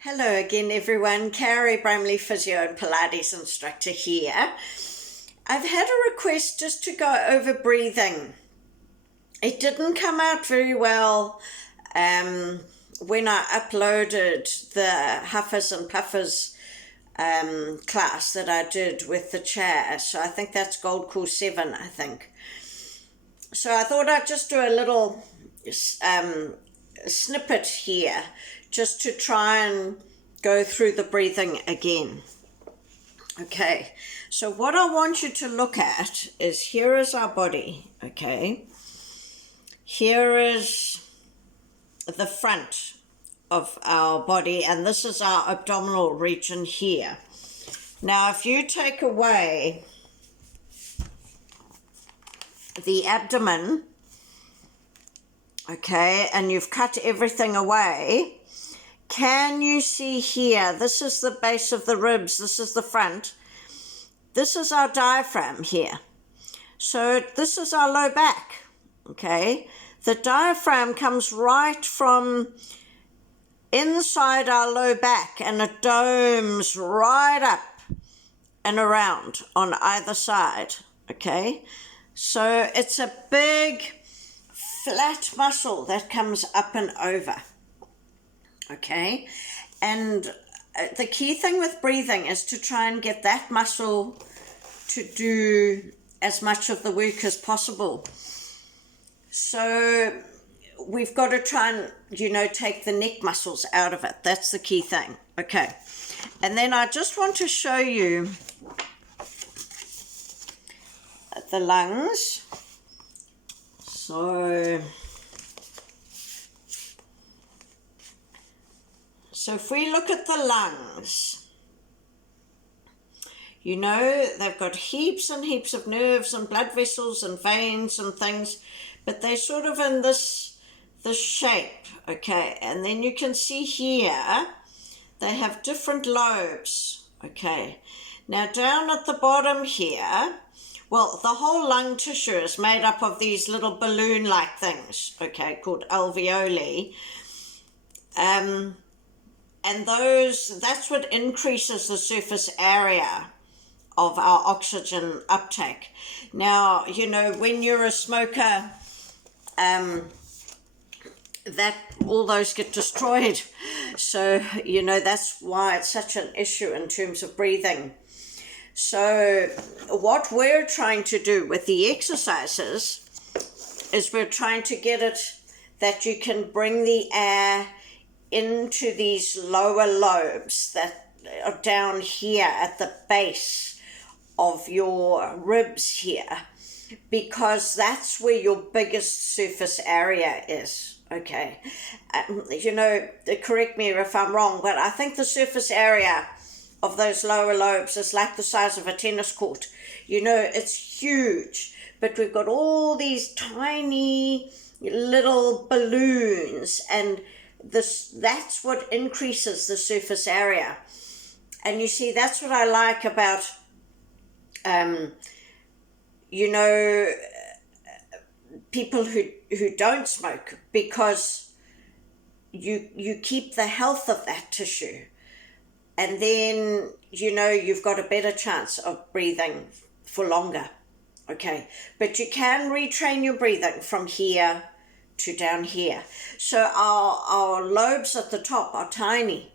Hello again, everyone. Carrie Bramley, physio and Pilates instructor here. I've had a request just to go over breathing. It didn't come out very well when I uploaded the Huffers and Puffers class that I did with the chair. So I think that's Gold Course 7, I think. So I thought I'd just do a little snippet here just to try and go through the breathing again. Okay, so what I want you to look at is, here is our body, okay? Here is the front of our body, and this is our abdominal region here. Now, if you take away the abdomen, okay, and you've cut everything away, can you see here? This is the base of the ribs. This is the front. This is our diaphragm here. So this is our low back, okay? The diaphragm comes right from inside our low back, and it domes right up and around on either side, okay? So it's a big flat muscle that comes up and over. Okay, and the key thing with breathing is to try and get that muscle to do as much of the work as possible. So we've got to try and, take the neck muscles out of it. That's the key thing. Okay, and then I just want to show you the lungs. So if we look at the lungs, they've got heaps and heaps of nerves and blood vessels and veins and things, but they're sort of in this shape, okay? And then you can see here, they have different lobes, okay? Now down at the bottom here, well, the whole lung tissue is made up of these little balloon-like things, okay, called alveoli. And that's what increases the surface area of our oxygen uptake. Now, when you're a smoker, that all those get destroyed. So, that's why it's such an issue in terms of breathing. So what we're trying to do with the exercises is we're trying to get it that you can bring the air into these lower lobes that are down here at the base of your ribs here, because that's where your biggest surface area is, okay? Correct me if I'm wrong, but I think the surface area of those lower lobes is like the size of a tennis court. It's huge, but we've got all these tiny little balloons, and that's what increases the surface area. And you see, that's what I like about people who don't smoke, because you keep the health of that tissue, and then you've got a better chance of breathing for longer, okay? But you can retrain your breathing from here to down here. So our lobes at the top are tiny,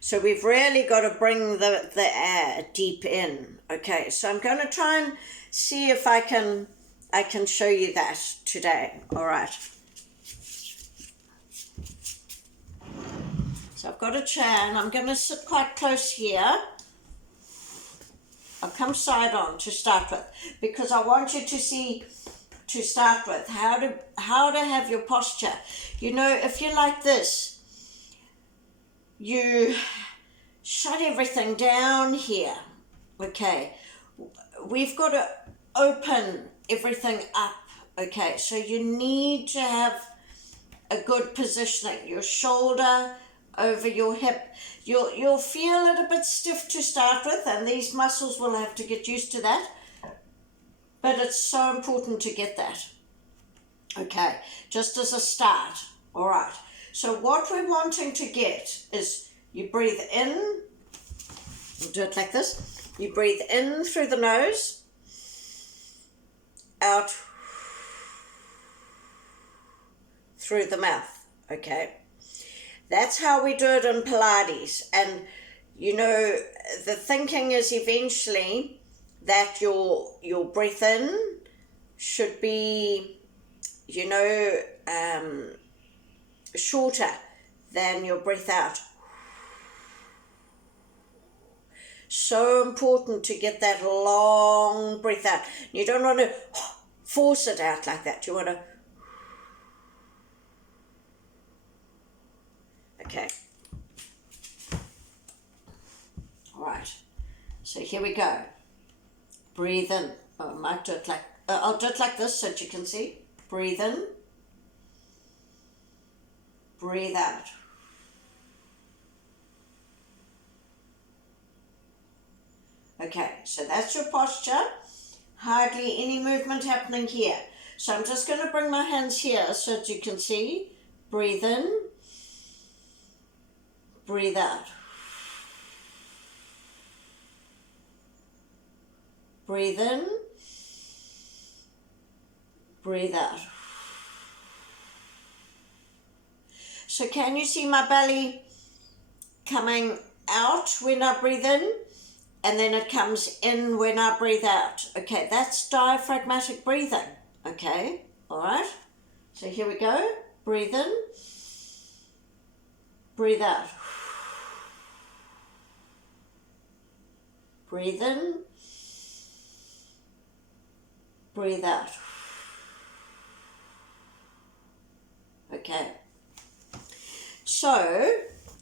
so we've really got to bring the air deep in, okay? So I'm going to try and see if I can show you that today. All right, so I've got a chair, and I'm going to sit quite close here. I'll come side on to start with, because I want you to see, to start with, how to have your posture. If you're like this, you shut everything down here, okay? We've got to open everything up, okay? So you need to have a good positioning. Your shoulder over your hip. You'll feel it a bit stiff to start with, and these muscles will have to get used to that. But it's so important to get that, okay, just as a start. All right, so what we're wanting to get is You breathe in, do it like this. You breathe in through the nose, out through the mouth, okay? That's how we do it in Pilates. And, you know, the thinking is eventually that your breath in should be, you know, shorter than your breath out. So important to get that long breath out. You don't want to force it out like that. You want to... Okay. All right. So here we go. Breathe in. Oh, I might do it like... I'll do it like this so that you can see. Breathe in. Breathe out. Okay, so that's your posture. Hardly any movement happening here. So I'm just going to bring my hands here so that you can see. Breathe in. Breathe out. Breathe in. Breathe out. So can you see my belly coming out when I breathe in? And then it comes in when I breathe out. Okay, that's diaphragmatic breathing. Okay, all right. So here we go. Breathe in. Breathe out. Breathe in. Breathe out. Okay. So,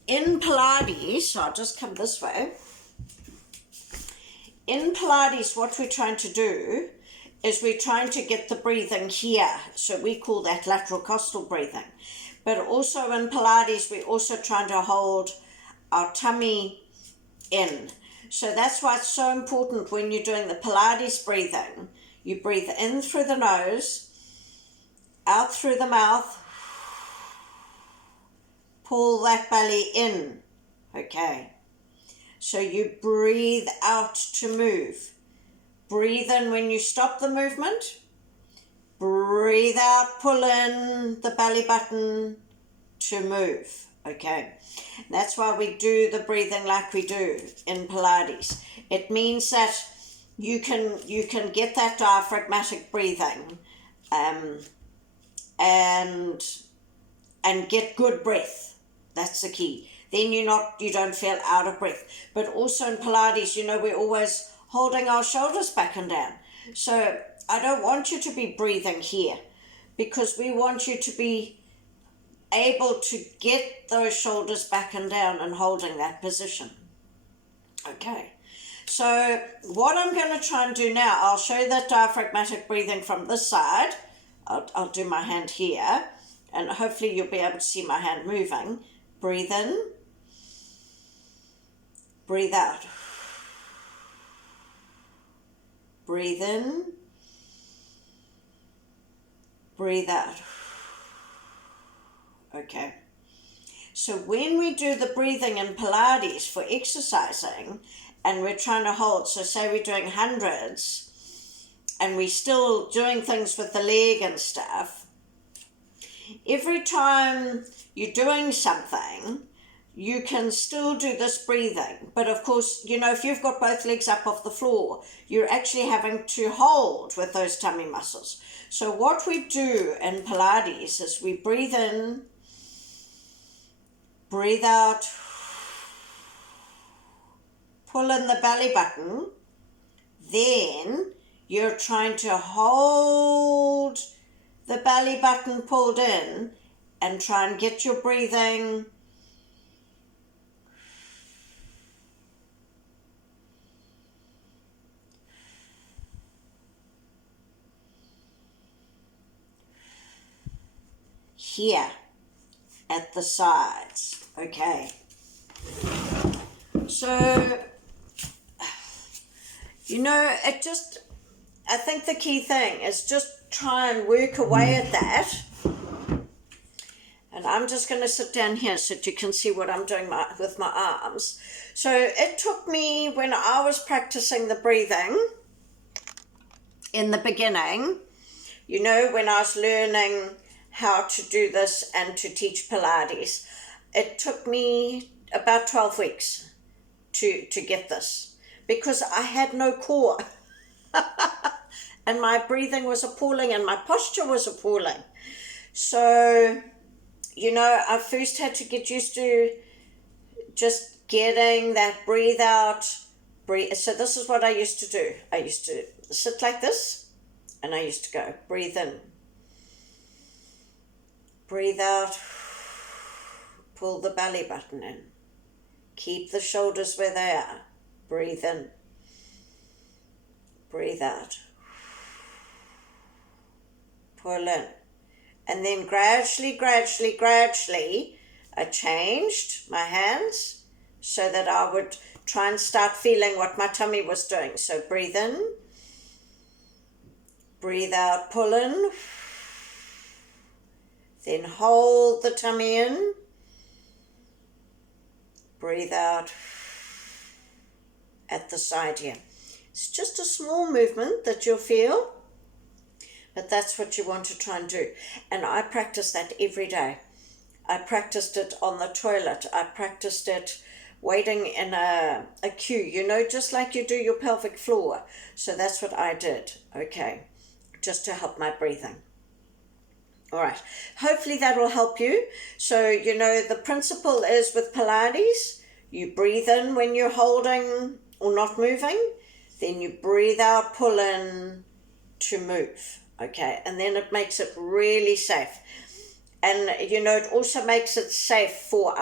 in Pilates, I'll just come this way. In Pilates, what we're trying to do is we're trying to get the breathing here. So we call that lateral costal breathing. But also in Pilates, we're also trying to hold our tummy in. So that's why it's so important when you're doing the Pilates breathing. You breathe in through the nose, out through the mouth. Pull that belly in. Okay. So you breathe out to move. Breathe in when you stop the movement. Breathe out, pull in the belly button to move. Okay. That's why we do the breathing like we do in Pilates. It means that you can get that diaphragmatic breathing and get good breath. That's the key. Then you don't feel out of breath. But also in Pilates, you know, we're always holding our shoulders back and down. So I don't want you to be breathing here because we want you to be able to get those shoulders back and down and holding that position. Okay. So what I'm going to try and do now, I'll show you that diaphragmatic breathing from this side. I'll do my hand here and hopefully you'll be able to see my hand moving. Breathe in. Breathe out. Breathe in. Breathe out. Okay. So when we do the breathing in Pilates for exercising and we're trying to hold, so say we're doing hundreds and we're still doing things with the leg and stuff, every time you're doing something, you can still do this breathing. But of course, you know, if you've got both legs up off the floor, you're actually having to hold with those tummy muscles. So what we do in Pilates is we breathe in, breathe out, pull in the belly button, then you're trying to hold the belly button pulled in and try and get your breathing here at the sides. Okay. So, you know, I think the key thing is just try and work away at that. And I'm just going to sit down here so that you can see what I'm doing with my arms. So it took me, when I was practicing the breathing in the beginning, you know, when I was learning how to do this and to teach Pilates, it took me about 12 weeks to get this, because I had no core. And my breathing was appalling and my posture was appalling. So, you know, I first had to get used to just getting that breathe out, breathe. So this is what I used to do. I used to sit like this, and I used to go, breathe in, breathe out, pull the belly button in, keep the shoulders where they are, breathe in, breathe out, pull in. And then gradually, I changed my hands so that I would try and start feeling what my tummy was doing. So breathe in, breathe out, pull in, then hold the tummy in, breathe out at the side here. It's just a small movement that you'll feel, but that's what you want to try and do. And I practice that every day. I practiced it on the toilet. I practiced it waiting in a queue, you know, just like you do your pelvic floor. So that's what I did, okay, just to help my breathing. All right, hopefully that will help you. So, you know, the principle is with Pilates, you breathe in when you're holding or not moving, then you breathe out, pull in to move. Okay, and then it makes it really safe. And, you know, it also makes it safe for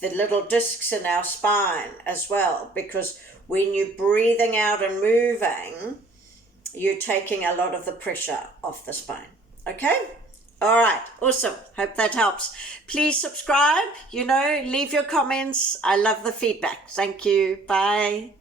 the little discs in our spine as well, because when you're breathing out and moving, you're taking a lot of the pressure off the spine. Okay? All right, awesome. Hope that helps. Please subscribe, you know, leave your comments. I love the feedback. Thank you. Bye.